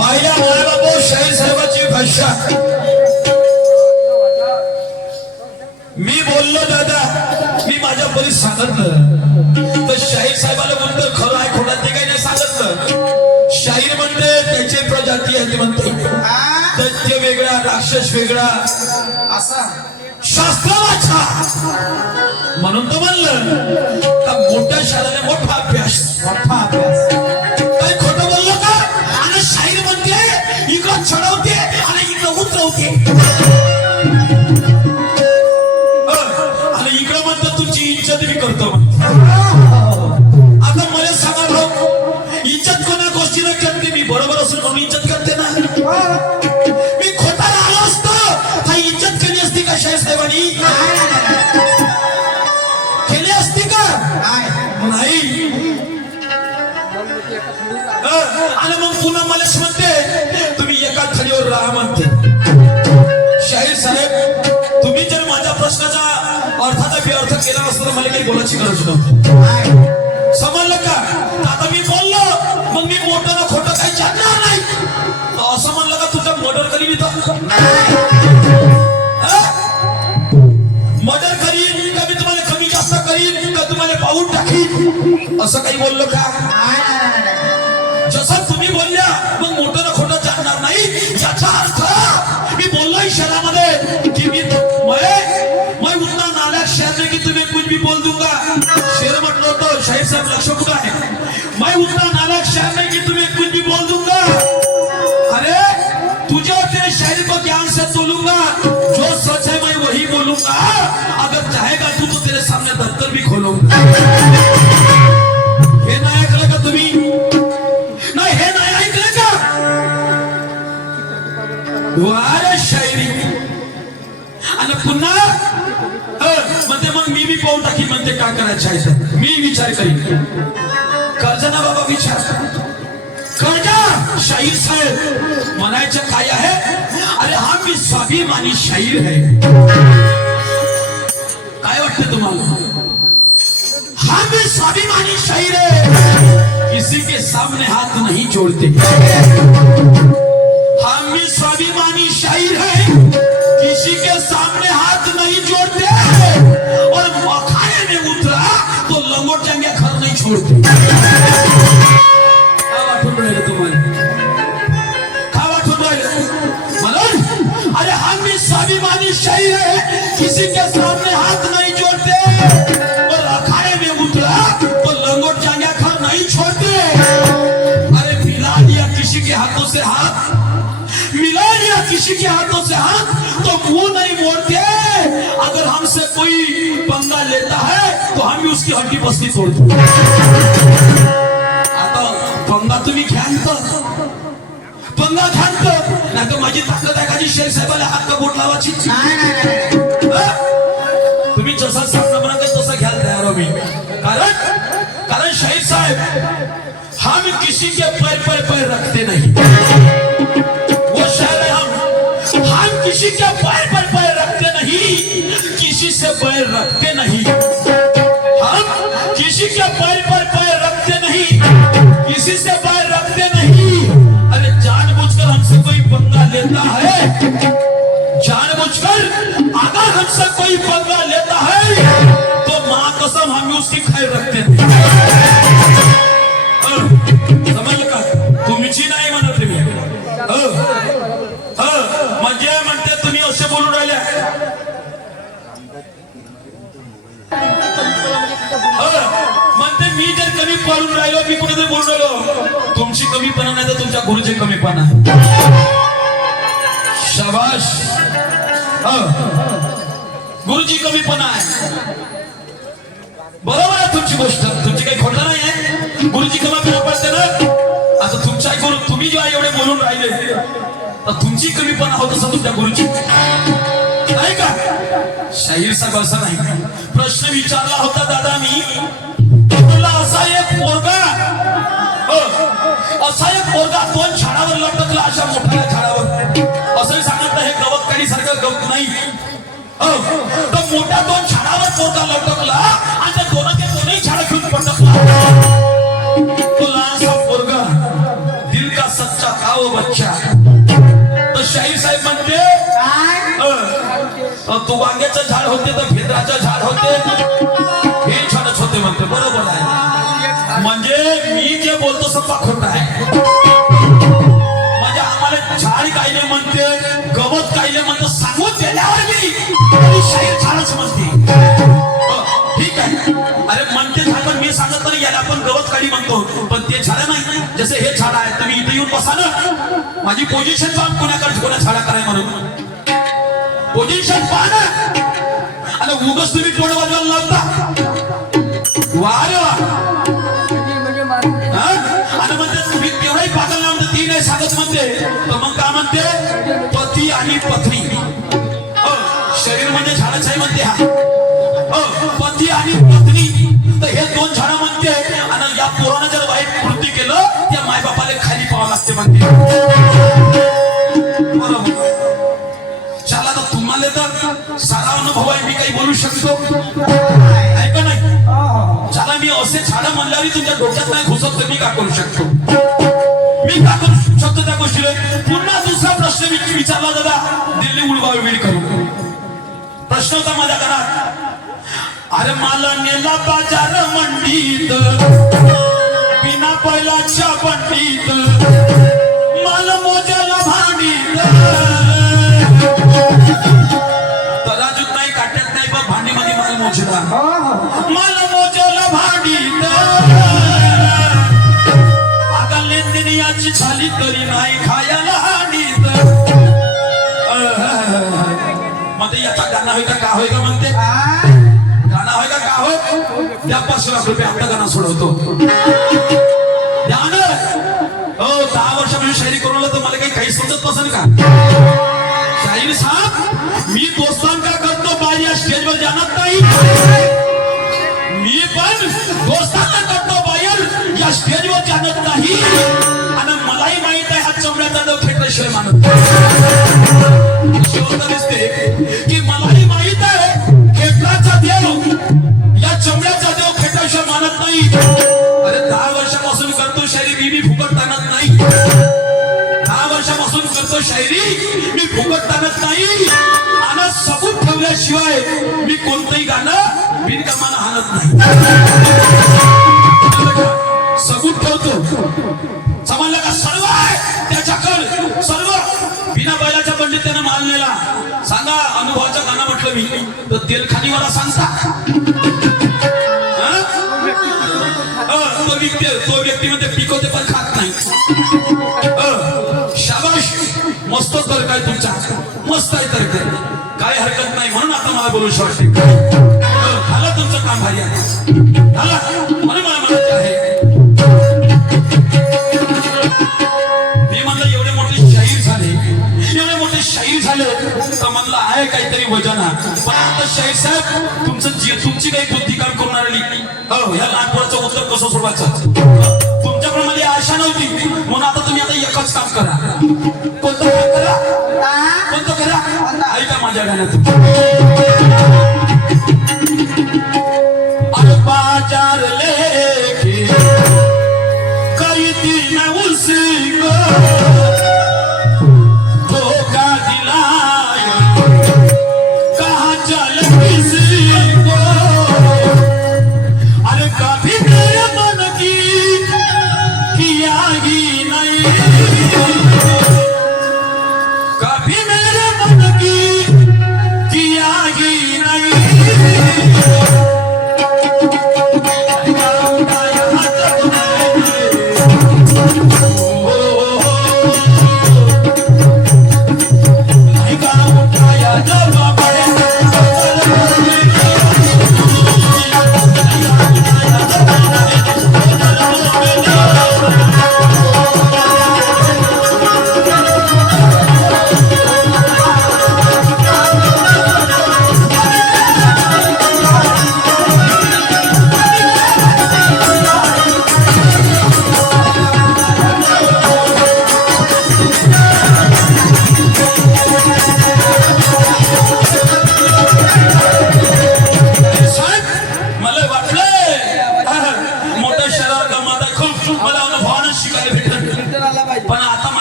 पाहिल्या मायबापू शाहीर साहेबांची भाषा मी बोललो दादा, मी माझ्या परी सांगितलं तर शाहीर साहेबाला म्हणतो खरं आहे खोटा ते काही नाही सांगितलं. शाहीर म्हणते त्याची प्रजाती आहे, ते म्हणते दैत्य वेगळा राक्षस वेगळा असा शास्त्र वाचा म्हणून तो म्हणलं का मोठ्या शाळेने मोठा अभ्यास काही खोटं बोललो का. आणि शाहीर म्हणते इकडं चढवते आणि इकडं उतरवते आणि इकडं म्हणतं तुमची इज्जत मी करतो. आता मला सांगा भाऊ, इज्जत कोणा गोष्टीला करते मी बरोबर असून म्हणून इज्जत करते ना. मी खोटा आलो असतो तर इज्जत केली असती का शाहीर साहेबांनी? केली असती का? नाही. आणि मग पुन्हा मलाच म्हणते तुम्ही एका थडीवर राहा म्हणते. शाहीर साहेब तुम्ही जर माझ्या प्रश्नाचा अर्थाचा व्यर्थ केला असता तर मला काही बोलायची गरज नव्हती. समजलं का? आता मी बोललो मग मी मोठं ना खोटं काही जाणणार नाही. असं म्हणलं का तुझं मर्डर करीन इथं? मर्डर करीन का मी तुम्हाला कमी जास्त करीन का तुम्हाला पाहून टाकीन असं काही बोललो का? जसं तुम्ही बोलल्या मग मोठं ना खोटं जाणणार नाही याचा अर्थ मी बोललो शहरामध्ये की मैं उतना नालायक शहर में कि तुम्हें कुछ भी बोल दूंगा. शेर म्हटलं होतं शाहीर साहेब लक्ष कुठं आहे. मैं उतना नालायक शहर में कि तुम्हें कुछ भी बोल दूंगा. अरे तुझे और तेरे शायरी को ज्ञान से तोलूंगा. जो सच है मैं वही बोलूंगा. अगर चाहेगा तू तो तेरे सामने दफ्तर भी खोलूंगा. हे नाही ऐकलं का तुम्ही? नाही हे नाही ऐकलं का? वारे शायरी आणि पुन्हा म्हणते मग मी पाहून टाकी म्हणते काय करायचं आहे मी विचार करीन. कर्जा ना बाबा विचार कर्जा. शाहीर साहेब म्हणायचं काय आहे? अरे हा मी स्वाभिमानी शाहीर है. काय वाटतं तुम्हाला? हा मी स्वाभिमानी शाहीर है, किसी के सामने हाथ नहीं जोड़ते. हा मी स्वाभिमानी शाहीर है, किसी के सामने हाथ नहीं जोड़ते और मखाने में उतरा तो लंगोट जाएंगे घर नहीं छोड़ते. अरे हम भी स्वाभिमानी शाहीर है, किसी के सामने हाथ नहीं जोड़ते और अखाड़े में उतरा तो लंगोट जाएंगे घर नहीं छोड़ते. अरे मिला लिया किसी के हाथों से हाथ, मिला लिया किसी के हाथों से हाथ तो मुंह नहीं मोड़ते. अगर हमसे कोई पंगा लेता है तो हम भी उसकी हड्डी बस्ती तोड़ते. आता पंगा तुम्ही घ्याल तर पंगा घ्याल तर नाही तर माझी ताकद आहे का जी शाहीर साहेबाला हात का बोट लावायची? तुम्ही जसं सांगता म्हणा तसं घ्याल तयार हो मी. कारण शाहीर साहेब हम किसी के पैर रखते नहीं. वो शायर है हम किसी के पैर रखते नहीं, किसी से पैर रखते नहीं. हम किसी के पैर रखते नहीं, किसी से पैर रखते नहीं. अरे जानबूझकर हमसे कोई पंगा लेता है, जानबूझकर अगर हमसे कोई पंगा लेता है तो मां कसम हम उसकी खैर रखते हैं. समजलं का? तुम्हीची नाही म्हणत मी. म्हणजे म्हणते तुम्ही असे बोलून राहिले. म्हणते मी जर कमी पडून राहिलो मी कुठेतरी बोलून राहिलो. तुमची कमीपणा नाही तर तुमच्या गुरुचे कमीपणा. शाबाश. गुरुजी कमीपणा आहे. बरोबर आहे तुमची गोष्ट, तुमची काही खोटं नाही आहे. गुरुजी कमीपणा पडते ना. आता तुमच्या गुरु तुम्ही जेव्हा एवढे बोलून राहिले तर तुमची कमीपणा होत असं तुमच्या गुरुची नाही का? शाहीर साहेब असं नाही. प्रश्न विचारला होता दादा मी, असा एक पोरगा दोन झाडावर लटकला अशा मोठ्या झाडावर. असं सांगितलं हे गवत काढी सारखं गवत नाही. तर मोठ्या दोन झाडावर पोरगा लटकला आणि त्या दोन्ही झाडं घेऊन पटकला. तो लहानसा पोरगा दिल का सच्चा काव वो बच्चा. तर शाहीर साहेब म्हणते तू वांग्याचं झाड होते तर भेंद्राचं झाड होते हे छानच होते म्हणते. बरोबर आहे. म्हणजे मी जे बोलतो सप्पा खोटा आहे. म्हणजे आम्हाला झाड कायले म्हणते गवत कायले म्हणते सांगून देण्यावर मी शाहीर छानच म्हणते. ठीक आहे. अरे म्हणते झाड पण मी सांगत नाही याला आपण गवत काढी म्हणतो पण ते झाड नाही. जसे हे झाड आहे तुम्ही इथे येऊन बसा ना माझी पोझिशन पहा कोणाकडे कोणा झाडा कराय म्हणून पोझिशन पहा ना आणि उगच तुम्ही तोंड वाजवायला लावता वार आणि म्हणते तुम्ही तेवढाही पागल ना म्हणते ती नाही सांगत म्हणते तर मग काय म्हणते पती आणि पत्नी शरीर म्हणजे झाडच आहे म्हणते हा पती आणि पत्नी तर हे दोन झाडं म्हणते आणि या पोरानं जर वाईट कृती केलं त्या मायबापाला खाली पाहावं लागते म्हणते. बरोबर. चला तर तुम्हाला तर सारा अनुभव आहे मी काही बोलू शकतो आहे का नाही. चला मी असे झाडं म्हणल्यावर तुमच्या डोक्यात नाही घुसत तर मी का करू शकतो. मी का करू शकतो त्या गोष्टीला. पुन्हा दुसरा प्रश्न मी विचारला दादा दिल्ली उडवा वेळ करू. प्रश्न होता माझ्या घरात. अरे मला नेला बाजार मंडीत बिना बैलाच्या बंडीत मला मोजाला भांडीत तराजूत नाही काट्यात नाही बा भांडीमध्ये माल मोजला मला मोजाला भांडीत आता लेनदेन याची झाली तरी नाही खायला हांडीत. मध्ये याचा गाणं होय का होय का म्हणते गाणं होय का हो त्या 5 लाख रुपये आपला गाणं सोडवतो. हो 10 वर्षापासून शायरी करून तर मला काही समजत नसेल का. शाहीर साहेब मी दोस्तांका करतो बाई या स्टेजवर जाणत नाही. मी पण दोस्तांना करतो बाहेर या स्टेजवर जाणत नाही आणि मलाही माहित आहे हा चमड्याचा डव खेटल्याशिवाय मानत दिसते की मलाही माहित आहे खेटलाचा देव या चमड्याचा देव खेटल्याशिवाय मानत नाही. अरे 10 वर्षापासून करतो शायरी मी फुकट ताणत नाही. 10 वर्षापासून करतो शायरी मी फुकट ताणत नाही आणि सबूत ठेवल्याशिवाय मी कोणतंही गाणं बिनकामानं हाणत नाही. सबूत ठेवतो समजलं का. सर्व आहे त्याच्याकडे सर्व बिना बैलाच्या पंडित त्यानं माल नेला. सांगा अनुभवाचं गाणं म्हटलं मी तर तेलखानीवाला सांगता तो व्यक्ती मध्ये पिकवते पण खात नाही. शाबाश मस्त तर्क आहे तुमचा मस्त आहे तर्क काय हरकत नाही म्हणून आता मला बोलू शकते. झालं तुमचं काम भारी आहे झालं म्हणून मला म्हणायचं आहे. मी म्हणलं एवढे मोठे शाहीर झाले तर म्हणलं आहे काहीतरी वजन. पण आता शाहीर साहेब तुमची काही बुद्धी काम करून आली हो ह्या नागपुराचं उत्तर कसं सोडवायचं तुमच्याकडे मला आशा नव्हती म्हणून आता तुम्ही आता एकच काम करा. कोणतं काम करा कोणतं करा ऐका माझ्या गाण्यातून. अरे बाजार लेके कई दिन उसी को धोखा दिलाया कहाँ चल किसी को. अरे कभी मेरे मन की किया ही नहीं कभी मेरे मन की किया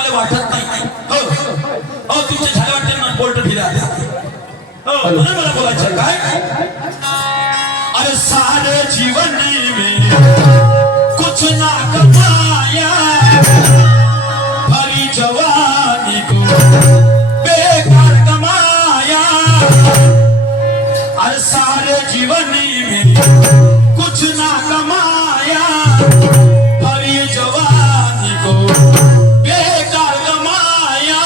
काय वाटत नाही. हो हो तुमचे झाले वाटते ना बोलत फिरा हो मला बोलायचं काय. अरे सारे जीवन में कुछ ना कमाया भरी जवानी को बेकार कमाया. अरे सारे जीवन में कुछ ना कमाया भरी जवानी को बेकार कमाया.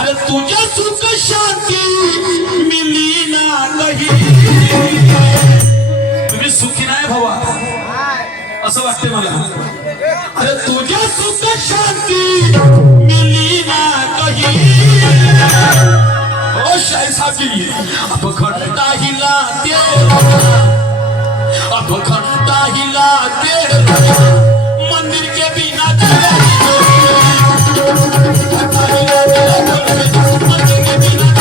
अरे तुझे सुख शांति मिली ना कहीं. तुम्ही सुखी नाही भावा असं वाटते मला. अरे तुझे सुख शांति मिली ना कहीं. ओ शाही साहब जी अब घंटा हिलाते अब घंटा हिलाते मंदिर के बिना मंदिर के बिना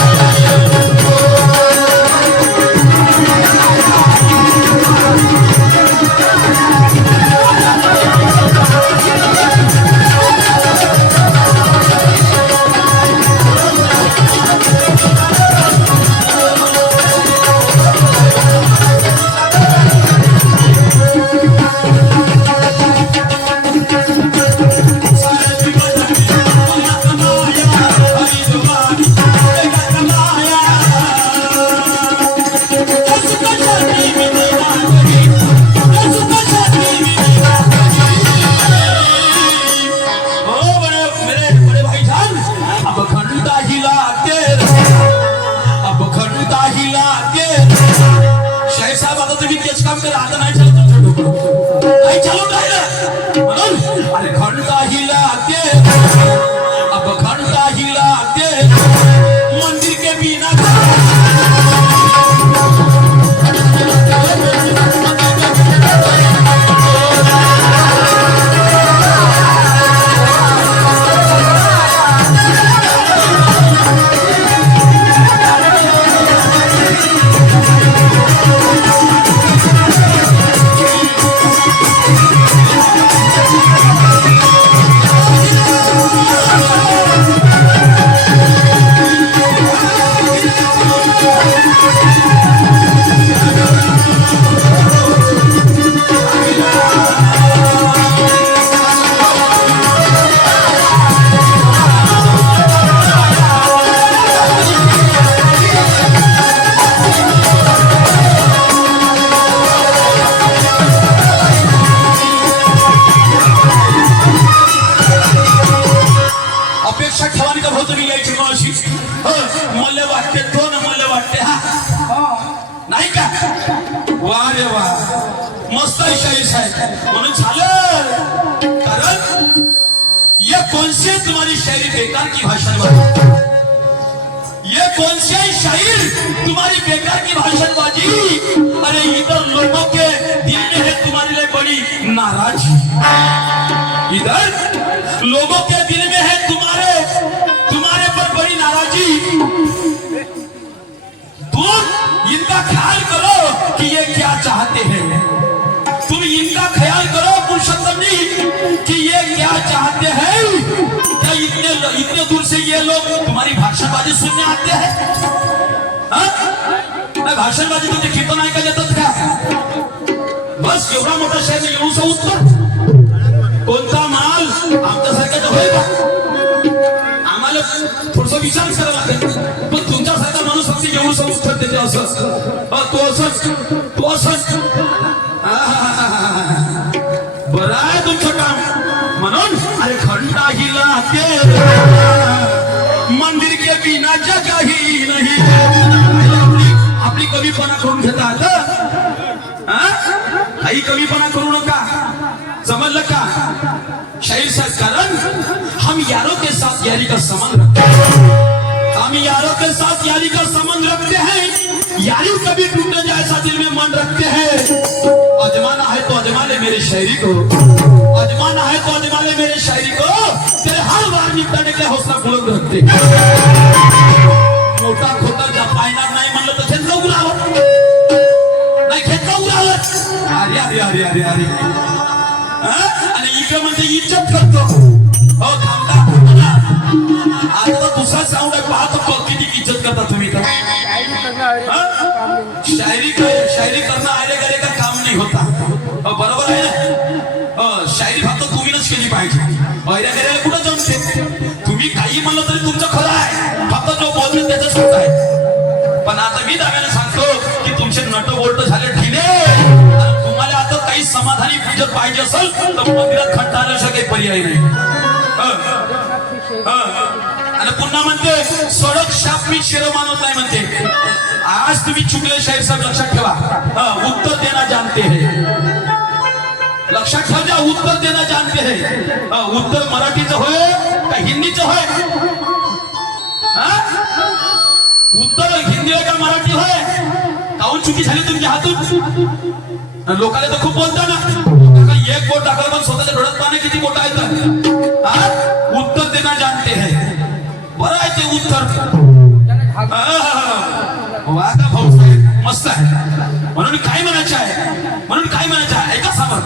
मस्त शाहीर साहेब म्हणून झालं. कारण ये कौन सी तुम्हारी शायरी बेकार की भाषणबाजी. ये कौन सी शायर तुम्हारी बेकार की भाषणबाजी. अरे इधर लोगों के दिल में है तुम्हारे लिए बड़ी नाराजगी. इधर लोगों के दिल में है तुम्हारे पर बड़ी नाराजगी. तुम इनका ख्याल करो कि ये क्या चाहते हैं. तुम इनका ख्याल करो पुरुषोत्तम जी कि ये क्या चाहते हैं. क्या इतने दूर से ये लोग तुम्हारी भाषणबाजी सुनने आते हैं. भाषणबाजी तुझे कीर्तन ऐकायला येतात का. बस एवढा मोठा शहर येऊन उत्तर कोणता माल आमच्यासारख्याचा होईल का. आम्हाला थोडस विचार करावा लागेल. पण तुमच्यासारखा माणूस फक्त एवढं उत्तर देते असं तू असं बरं आहे तुमचं काम. म्हणून अरे घंटा हिलाते मंदिर के बिना जगह ही नाही. आपली कवीपणा करून घेतात. काही कवीपणा करू नका. समजलं का शाहीर साहब. कारण हम यारों के साथ यारी का संबंध रखते हैं. हम यारों के साथ यारी का संबंध रखते हैं. यारी कभी टूटने जाए ऐसा दिल में मन रखते हैं. अजमाना है तो अजमा ले मेरे शायरी को. अजमाना है तो अजमा ले मेरे शायरी को. तेरे हर बार निपटाने के हौसला बुलंद रखते. मोठा खोटा जपायणार नाही म्हणलं तर घेतलं उरावं. नाही घेतलं उरावं. अरे अरे अरे अरे अरे आणि इकडे म्हणजे इज्जत करतो. हो थांबता म्हणते तुम्ही काही म्हणलं तरी तुमचं खरं आहे, फक्त जो बोलतो त्याचं चूक आहे. पण आता मी दाव्याने सांगतो की तुमचे नट बोल्ट झाले ढिले आणि तुम्हाला आता काही समाधानी पूजन पाहिजे असेल तर मंदिरात खंडाण्याशिवाय काही पर्याय नाही. आणि पुन्हा म्हणते सडक शाप मी शिर मानत नाही म्हणते. आज तुम्ही चुकले शाहीर साहेब, लक्षात ठेवा. उत्तर देना जानते हैं, लक्षात ठेवा. उत्तर देना जानते हैं. उत्तर मराठीचं होय का हिंदीचं होय? उत्तर हिंदी होय का मराठी होय? काहून चुकी झाली तुमच्या हातून? लोकांना तर खूप बोलता ना, एक बोट टाकलं पण स्वतःच्या डोळ्यात पाणी किती मोठं आहे. उत्तर देना जानते हैं, बरं आहे ते उत्तर. वा का भाऊ साहेब, मस्त आहे. म्हणून काय म्हणायचं आहे, म्हणून काय म्हणायचं आहे ऐका सामर.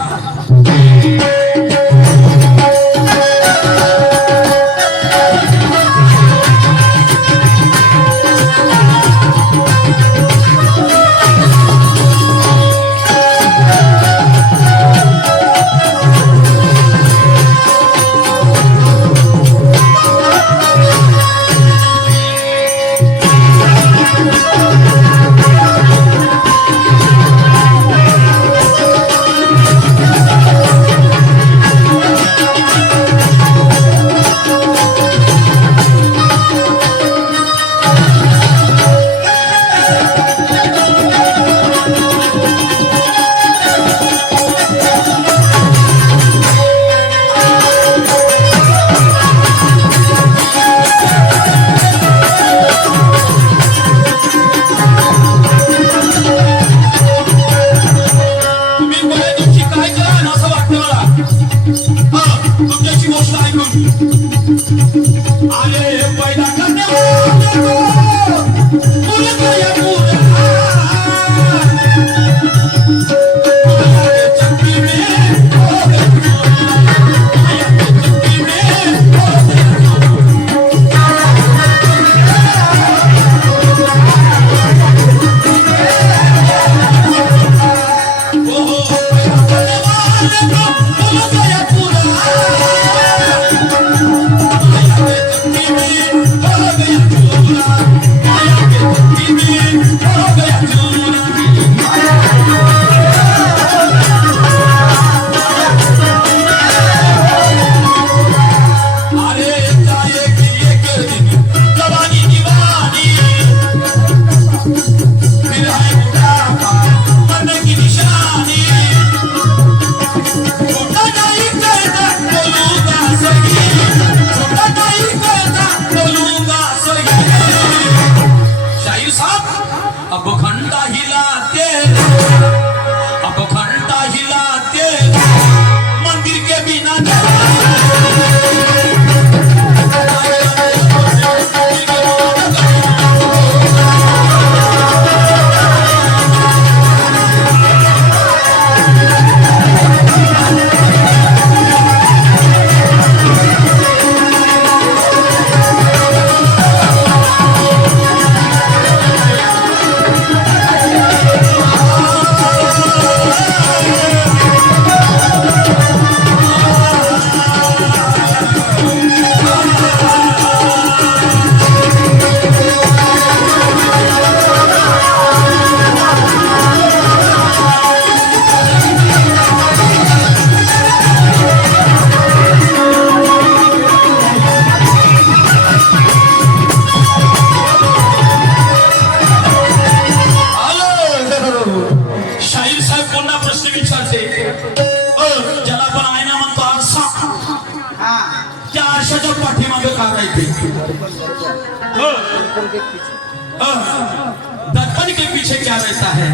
दर्पण के पीछे क्या रहता है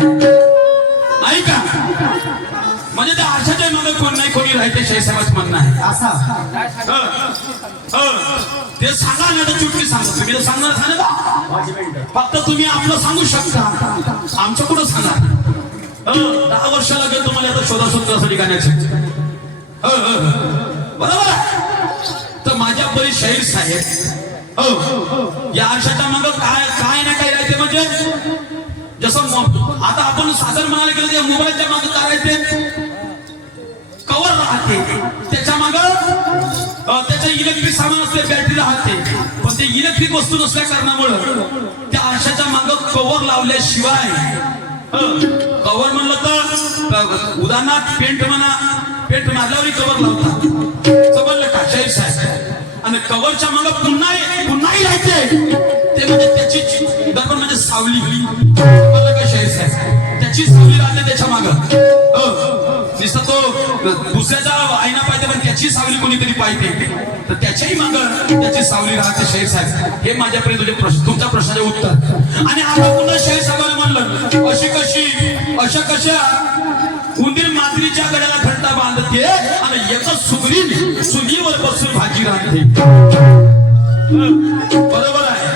ऐका म्हणजे त्या आरशाच्या मागे कोण नाही कोणी राहते शेषावच म्हणणं आहे ते सांगा ना तर चुटकी सांगा तुम्ही तर सांगणार ना फक्त तुम्ही आपलं सांगू शकता आमचं कुठं सांगा 10 वर्ष लागेल तुम्हाला आता शोधाशोधासाठी गाण्याचे बरोबर तर माझ्या परी शाहीर साहेब या आरशाच्या मागे काय ना काय राहते म्हणजे जसं आता आपण साधन म्हणायला गेलं मोबाईलच्या मागे काय राहते कवर राहते, त्याच्या माग त्याचं इलेक्ट्रिक सामान असते, बॅटरी राहते, पण ते इलेक्ट्रिक वस्तू नसल्या कारणामुळं त्या आरशाच्या माग कव्हर लावल्याशिवाय कव्हर म्हणलं तर उदाहरणार्थ पेंट म्हणा, पेंट मारल्यावर कव्हर लावतात, समजलं का शाहीर साहेब? आणि कव्हरच्या माग पुन्हाही राहते, ते म्हणजे त्याची दर्पण म्हणजे सावली, समजलं का शाहीर साहेब? त्याची सावली राहते त्याच्या माग, नुसतं तो दुसऱ्याचा आईना पाहिजे पण त्याची सावली कोणीतरी पाहिजे, तर त्याच्याही माग त्याची सावली राहते शाहीर साहेब. हे माझ्यापर्यंत तुमच्या प्रश्नाचे उत्तर. आणि आता पुन्हा शाहीर साहेबांना म्हणलं अशा कशा उंदीर मांजरीच्या गड्याला घंटा बांधते आणि एकच सुगरी चुलीवर बसून भाजी रांधते. बरोबर आहे,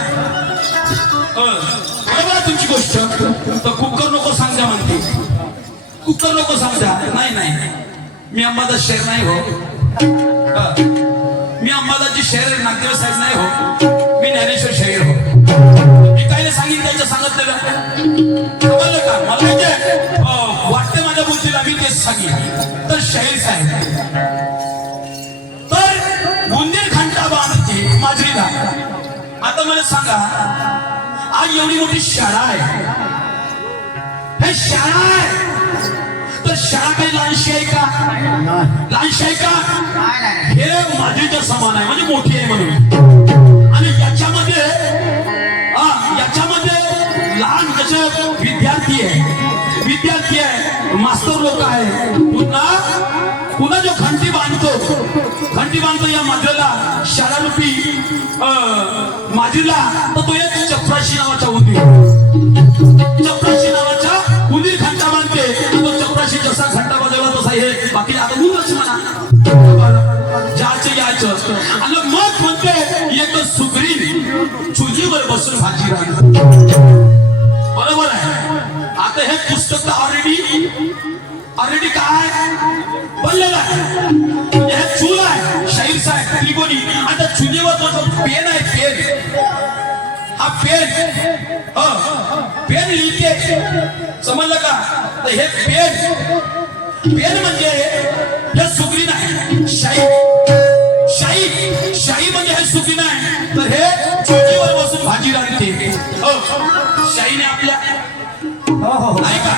बरोबर आहे तुमची गोष्ट. तर कुकर नको सांगा म्हणते, कुकर नको सांगा. नाही, मी अंबादास शेर नाही हो, मी अंबादासची शेर नागदेव साहेब नाही हो, मी ज्ञानेश्वर शाहीर हो. मी काय सांगितलं त्याच्या सांगितलेलं समजलं का? मला वाटतं माझ्या बुद्धीला मी तेच सांगितलं. तर शाहीर साहेब तर उंदीर घंटा बांधते माजरीला. आता मला सांगा, आज एवढी मोठी शाळा आहे, हे शाळा आहे, तर शाळा काही लहानशी आहे का? लहानशी आहे का? हे माजरीच्या समान आहे, म्हणजे मोठी आहे म्हणून. आणि याच्यामध्ये लहान जसे विद्यार्थी आहे, मास्तर लोक आहे, पुन्हा जो घंटी बांधतो या माजरीला, शाळारूपी माजरीला, तर तो एक चपराशी नावाचा उंदीर घंटा बांधते. तो चपराशी जसा घंटा वाजवला तसा हे बाकी आता दूरच म्हणा ज्याचं याचं. आणि मग म्हणते एक सुगरी चुलीवर बसून भाजी रांधते. बरोबर आहे. आता हे पुस्तक तर ऑलरेडी काय बनलेलं आहे, हे चूल आहे शाहीर साहेब त्रिकोणी. आता चुलीवर जो पेन आहे, हा पेन लिहिते, समजलं का? तर हे पेन म्हणजे हे सुगरी नाही, शाही म्हणजे हे सुगरी नाही, तर हे चुलीवर बसून भाजी रांधते. शाहीने आपल्या नाही का,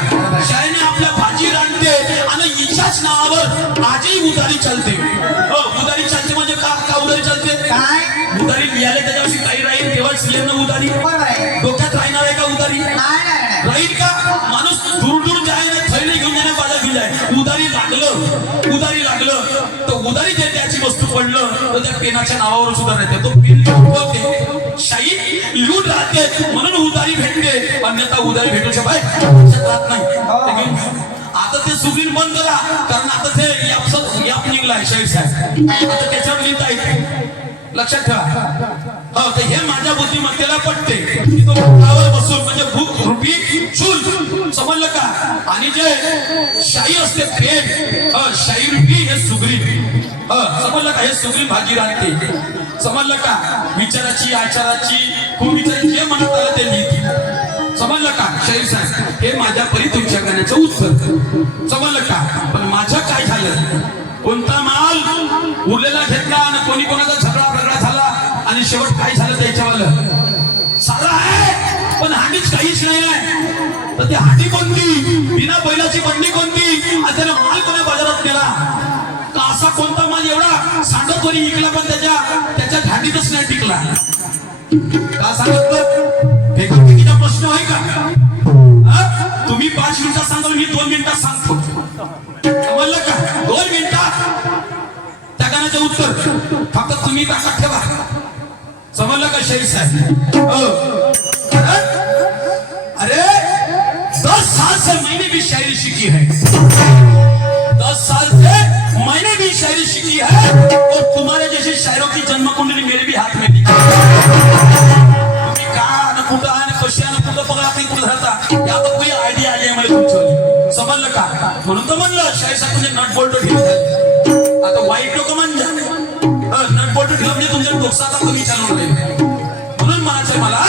शाहीने आपल्या भाजी रांधते आणि हिच्याच नावावर आजही उधारी चालते. उधारी चालते म्हणजे का उधारी चालते? काय उधारी मिळाले त्याच्याविषयी काही राहील तेव्हा स्त्रियांना उधारी डोक्यात राहणार आहे का? उधारी राहील का? माणूस दूर जाय थैली घेऊन जाण्या बाजा घेऊन जाय, उधारी लागलं तर उधारी जे त्याची वस्तू पडलं तर त्या पेनाच्या नावावर सुद्धा राहते. तो पेन होते शाही लूट राहते म्हणून उधारी भेटते, अन्यथा उधारी भेटू शकत राहत नाही. आता ते सुगरी बंद करा, कारण आता ते याप निघलाय शाहीर साहेब, आता त्याच्यावर लिहिता येते. लक्षात ठेवा. तर हे माझ्या बुद्धिमत्तेला पटते की तो भूकावर बसून म्हणजे भूक रूपी चूल, समजलं का? आणि जे शाही असते पेन, शाही रूपी हे सुगरी, समजलं का? हे सुगरी भाजी राहते, समजलं का? विचाराची आचाराची खूप विचार जे म्हणत आलं ते लिहिते, समजलं का शाहीर साहेब? हे माझ्या परी तुमच्या गाण्याचं उत्तर, समजलं का? पण माझं काय झालं, कोणता माल उरलेला घेतला आणि कोणाचा झगडा झाला आणि शेवट काय झालं त्याच्यावालं सारा आहे, पण हांडीच काहीच नाही आहे. तर ती हांडी कोणती, बिना बैलाची बंडी कोणती, आणि त्याने माल कोणा बाजारात नेला का? असा कोणता माल एवढा सांडत कोणी विकला पण त्याच्या हांडीतच नाही टिकला का? सांगत फेकाफेकीचा प्रश्न आहे का? तुम्ही 5 मिनिटात सांगाल, मी 2 मिनिटात सांगतो, समजलं का? 2 मिनिटात त्या गाण्याचं उत्तर फक्त तुम्ही ताकद ठेवा, समजलं का शाहीर साहेब? अरे 10 साल से मैंने भी शायरी सीखी है, 10 साल से मैंने भी शायरी सीखी है, और तुम्हारे जैसे शायरों की जन्म कुंडली मेरे भी हाथ में दिखी. तुम्ही का न कुठं आणि कशा न कुठं बघा काही कुठं धरता, या तर कोणी आयडिया आली आहे मला तुमची, समजलं का? म्हणून तर म्हणलं शाहीर साहेब म्हणजे नट बोल्ट ठेवले. आता वाईट लोक म्हणजे नट बोल्ट ठेवलं म्हणजे तुमच्या डोक्याचा कमी चालू राहील. म्हणून म्हणायचं मला,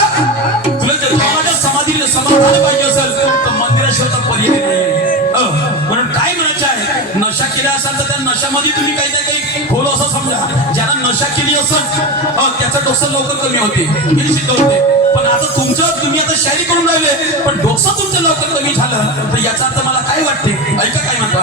तुला जर माझ्या समाधीला समाधान पाहिजे असेल तर मंदिराशिवाय पर्याय नाही. म्हणून काय म्हणायचं आहे, नशा केला असाल तर त्या नशा नशामध्ये तुम्ही काही ना काही खोल असं समजा, ज्याला नशा केली असेल त्याचं डोसं लवकर कमी होते, हे शिकवते. पण आता तुम्ही आता शायरी करून राहिले पण डोसं तुमचं लवकर कमी झालं तर याचा अर्थ मला काय वाटते, ऐका काय म्हणतो.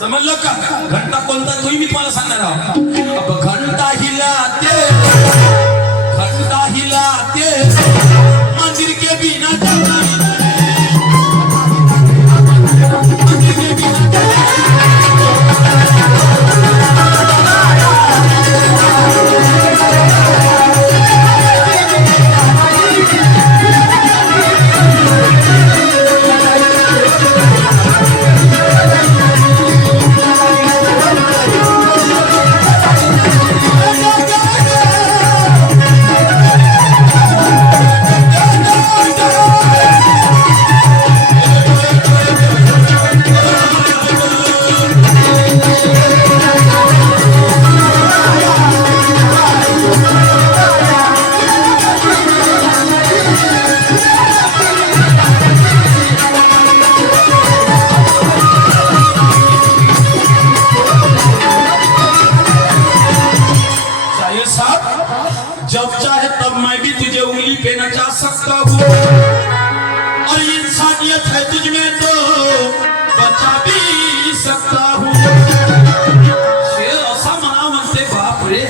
समजलं का? घंटा कोणता तोही मी तुम्हाला सांगणार आहोत. घंटा हिलाते, घंटा हिलाते, मंदिर के बिना चलना मंदिर के बिना जब चाहे तब मैं भी तुझे उंगली पे नचा सकता हूँ और इंसानियत है तुझ में तो बचा भी सकता हूँ. शेर असा म्हणा म्हणते बाप रे.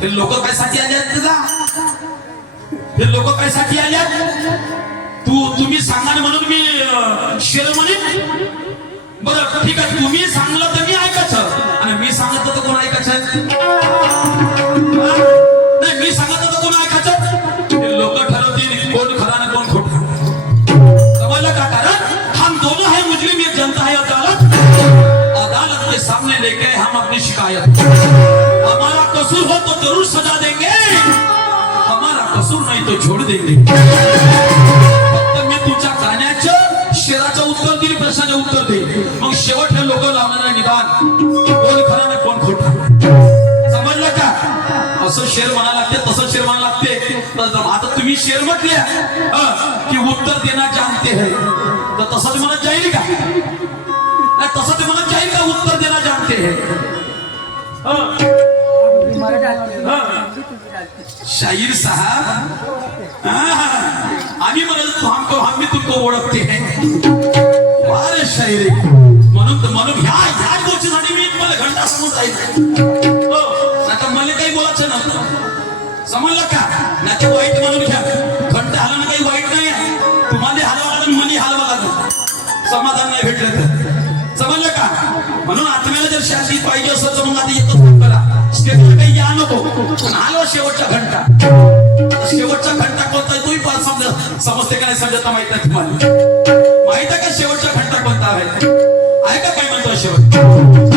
हे लोक कायसाठी आल्यात तुझा, हे लोक कायसाठी आल्यात. तुम्ही सांगा म्हणून मी शेर म्हणेन. बरं ठीक आहे, तुम्ही सांगलं तर मी ऐकायचं आणि मी सांगितलं तर कोण ऐकायचं. नाही मी सांगत होतो कोण ऐकायचं. लोक ठरवतील कोण खरा आणि कोण खोटा. समजलं का? कारण हम दोनों है मुजरिम, ये जनता है अदालत. अदालत के सामने लेके हम अपनी शिकायत, हमारा कसूर हो तो जरूर सजा देंगे, हमारा कसूर नहीं तो छोड़ देंगे. फक्त मी तुझ्या गाण्याचं शेराचं उत्तर दिली, प्रश्नाचं उत्तर दे. मग शेवट हे लोक लावणार निदान कोण खरा आणि कोण खोटा. समजलं का? असं शेर म्हणा लागते, तसं शेर म्हणा लागते. आता तुम्ही शेर म्हटले की उत्तर देना जानते हैं, तर तसंच म्हणत जाईल का? नाही तसंच म्हणत जाईल का उत्तर देना जानते हैं. शाहीर साहब आम्ही म्हणत हम भी तुमको ओळखते हैं. वारे शायरी म्हणून ह्या गोष्टीसाठी मी तुम्हाला घंटा समोर जाईल. हो आता मला काही बोलायचं नव्हतं समजलं का नाही ते वाईट म्हणून घ्या घंटा हलवणं काही वाईट नाही आहे तुम्हाला हलवा लागेल मनी हलवा लागेल समाधान नाही भेटलं तर समजलं का म्हणून आत्म्याला जर शांती पाहिजे असं तर मग आता येतच करा स्टेजवर काही या नको पण हलवा शेवटचा घंटा शेवटचा घंटा कोणता आहे तोही पाच समजते का नाही समजता माहित नाही तुम्हाला माहित आहे का शेवटचा घंटा कोणता आहे का काय म्हणतो शेवट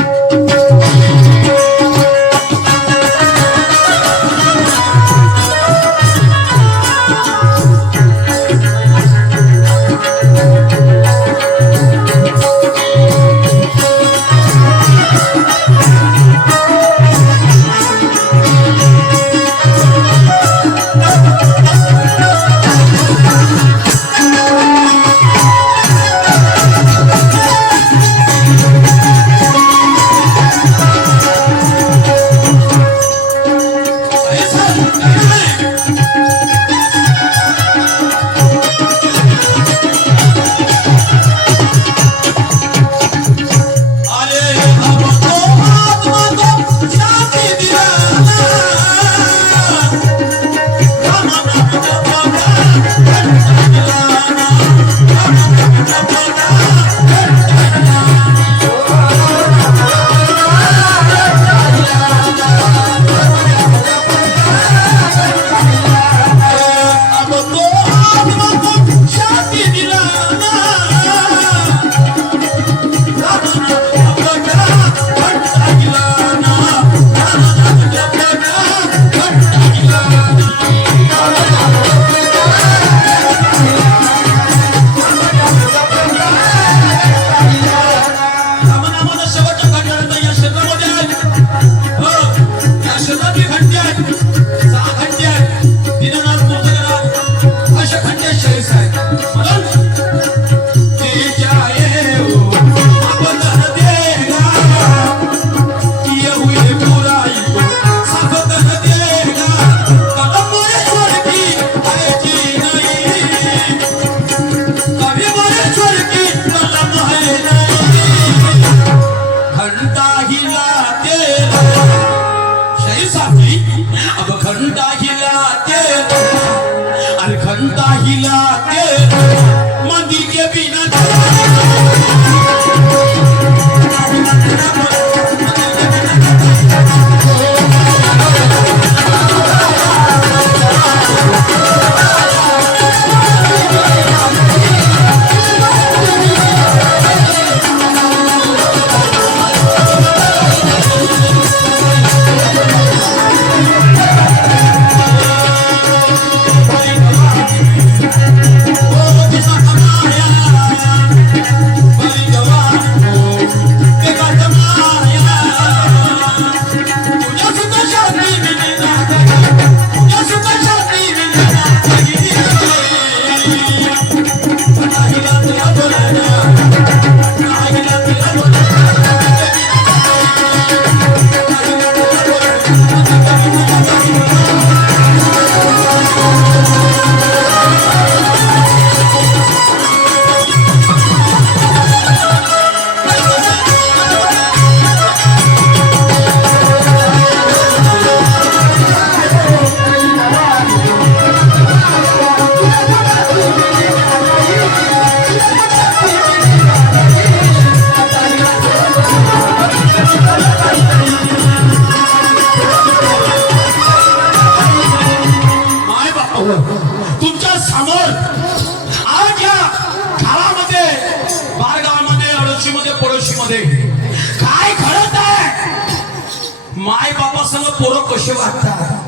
तुमच्या समोर आज या गावामध्ये बारगावामध्ये अडोशीमध्ये पडोशीमध्ये काय घडत आहे माय बापा संग पोरं कसे वागतात